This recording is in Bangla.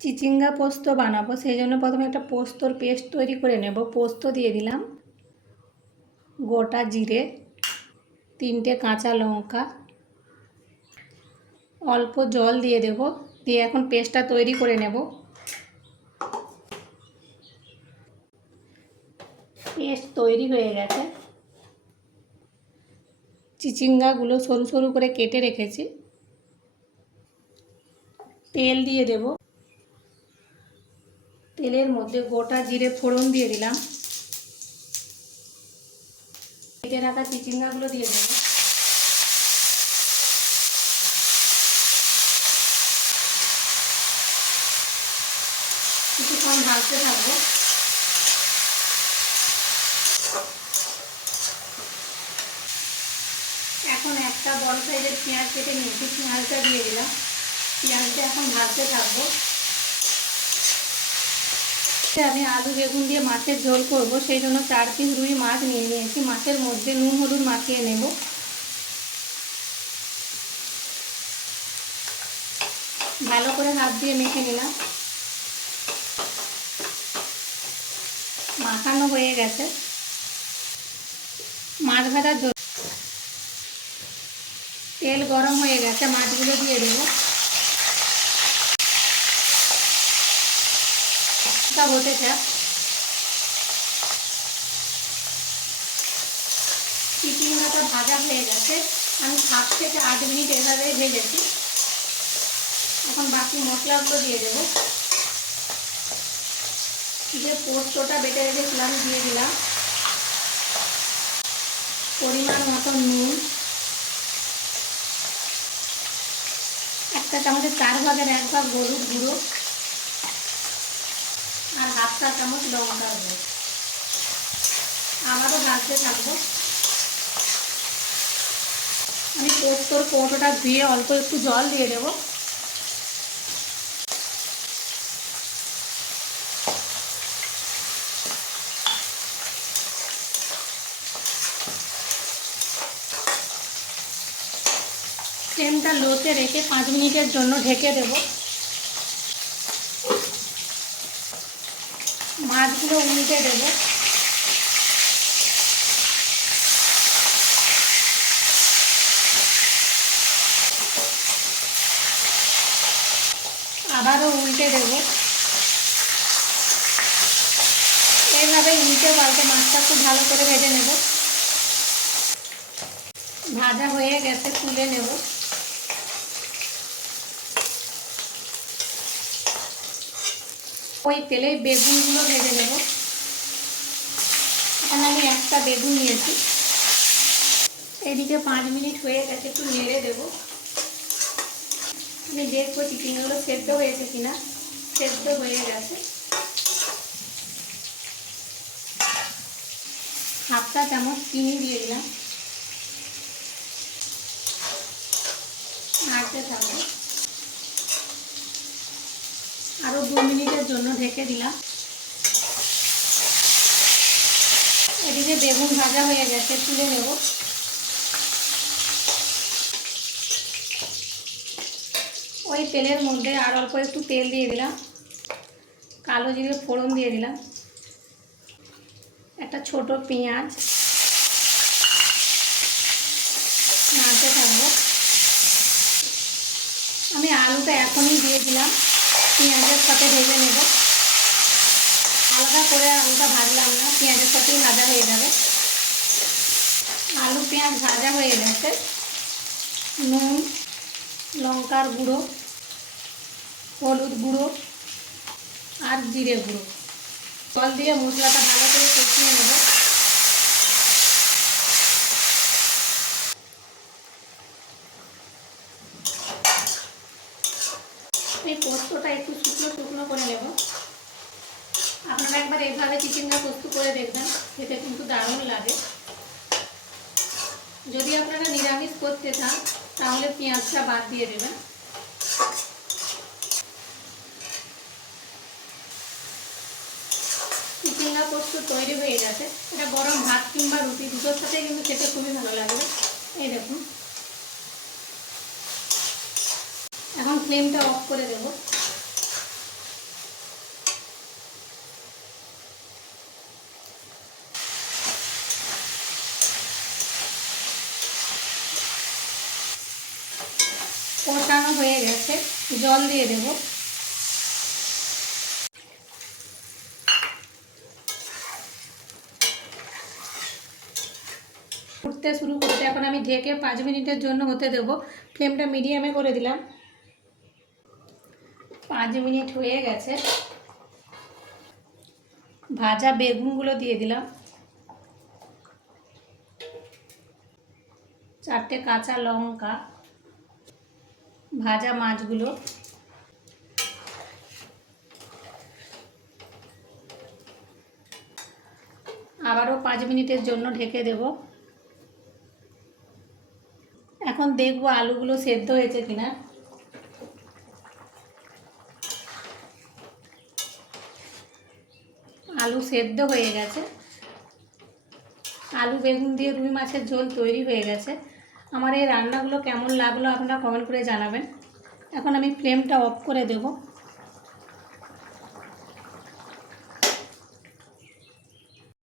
চিচিঙ্গা পোস্ত বানাবো, সেই জন্য প্রথমে একটা পোস্তর পেস্ট তৈরি করে নেব। পোস্ত দিয়ে দিলাম, গোটা জিরে, 3টে কাঁচা লঙ্কা, অল্প জল দিয়ে দেব। দিয়ে এখন পেস্টটা তৈরি করে নেব। পেস্ট তৈরি হয়ে গেছে। চিচিঙ্গাগুলো সরু সরু করে কেটে রেখেছি। তেল দিয়ে দেব। তেলের মধ্যে গোটা জিরে ফোড়ন দিয়ে দিলাম। কেটে রাখা চিচিঙ্গাগুলো দিয়ে দেব। কিছুক্ষণ ভাজতে থাকবো। এখন একটা বড় সাইজের পেঁয়াজ কেটে নিয়েছি, পেঁয়াজটা দিয়ে দিলাম। পেঁয়াজটা এখন ভাজতে থাকবো। আমি আলু বেগুন দিয়ে মাছের ঝোল করব, সেই জন্য 4 পিস রুই মাছ নিয়ে নিয়েছি। মাছের মধ্যে নুন হলুদ মাখিয়ে নেব। ভালো করে হাত দিয়ে মেখে নিলাম। মাখানো হয়ে গেছে। মাছ ভাজার জন্য তেল গরম হয়ে গেছে, মাছগুলো দিয়ে দেবো। সব হতে থাক। চিচিঙ্গাটা ভাজা হয়ে গেছে। আমি 7 থেকে 8 মিনিট এভাবেই ভেজেছি। এখন বাকি মশলাগুলো দিয়ে দেবো। যে পোস্তটা বেটে রেখেছিলাম দিয়ে দিলাম। পরিমাণ মতো নুন, 1 চামচের 4/1 হলুদ গুঁড়ো, আর 1/2 চা চামচ লঙ্কার গুঁড়ো। আবারও ভাজতে থাকবো। আমি পোস্তর কৌটোটা ধুয়ে অল্প একটু জল দিয়ে দেবো। ফ্লেমটা লোতে রেখে 5 মিনিটের জন্য ঢেকে দেব। মাছগুলো উল্টে দেব। আবারও উল্টে দেব। এইভাবে উল্টে পাল্টে মাছটা খুব ভালো করে ভেজে নেব। ভাজা হয়ে গেছে, তুলে নেব। ওই তেলে বেগুনগুলো ভেজে নেব। এখানে আমি একটা বেগুন নিয়েছি। এদিকে 5 মিনিট হয়ে গেছে, একটু নেড়ে দেব। আমি দেখবো চিচিঙ্গাগুলো সেদ্ধ হয়েছে কিনা। সেদ্ধ হয়ে গেছে। 1/2 চা চামচ চিনি দিয়ে দিলাম। নাড়তে থাকবো। আরও 2 মিনিটের জন্য ঢেকে দিলাম। এদিকে বেগুন ভাজা হয়ে গেছে, তুলে নেব। ওই তেলের মধ্যে আর অল্প একটু তেল দিয়ে দিলাম। কালো জিরে ফোড়ন দিয়ে দিলাম। একটা ছোট পেঁয়াজ, নাড়তে থাকবো। আমি আলুটা এখনই দিয়ে দিলাম, পেঁয়াজের সাথে ভেজে নেব। আলাদা করে আলুটা ভাজলাম না, পেঁয়াজের সাথেই ভাজা হয়ে যাবে। আলু পেঁয়াজ ভাজা হয়ে গেছে। নুন, লঙ্কার গুঁড়ো, হলুদ গুঁড়ো আর জিরে গুঁড়ো জল দিয়ে মশলাটা ভালো করে কষিয়ে নেব। এই পোস্তটা একটু শুকনো শুকনো করে নেব। আপনারা একবার এইভাবে চিচিঙ্গা পোস্ত করে দেখবেন, খেতে কিন্তু দারুণ লাগে। যদি আপনারা নিরামিষ করতে চান তাহলে পেঁয়াজটা বাদ দিয়ে দেবেন। চিচিঙ্গা পোস্ত তৈরি হয়ে গেছে। এটা গরম ভাত কিংবা রুটি দুটোর সাথে কিন্তু খেতে খুবই ভালো লাগবে। এই দেখুন। এখন ফ্লেমটা অফ করে দেব। জল দিয়ে দেব। ফুটতে শুরু করতে এখন আমি ঢেকে 5 মিনিটের জন্য হতে দেব। ফ্লেমটা মিডিয়ামে করে দিলাম। 5 মিনিট হয়ে গেছে। ভাজা বেগুনগুলো দিয়ে দিলাম, 4টে কাঁচা লঙ্কা, ভাজা মাছগুলো, আবারও 5 মিনিটের জন্য ঢেকে দেব। এখন দেখব আলুগুলো সেদ্ধ হয়েছে কিনা। আলু সেদ্ধ হয়ে গেছে। আলু বেগুন দিয়ে রুই মাছের ঝোল তৈরি হয়ে গেছে। আমার এই রান্নাগুলো কেমন লাগলো আপনারা কমেন্ট করে জানাবেন। এখন আমি ফ্লেমটা অফ করে দেব।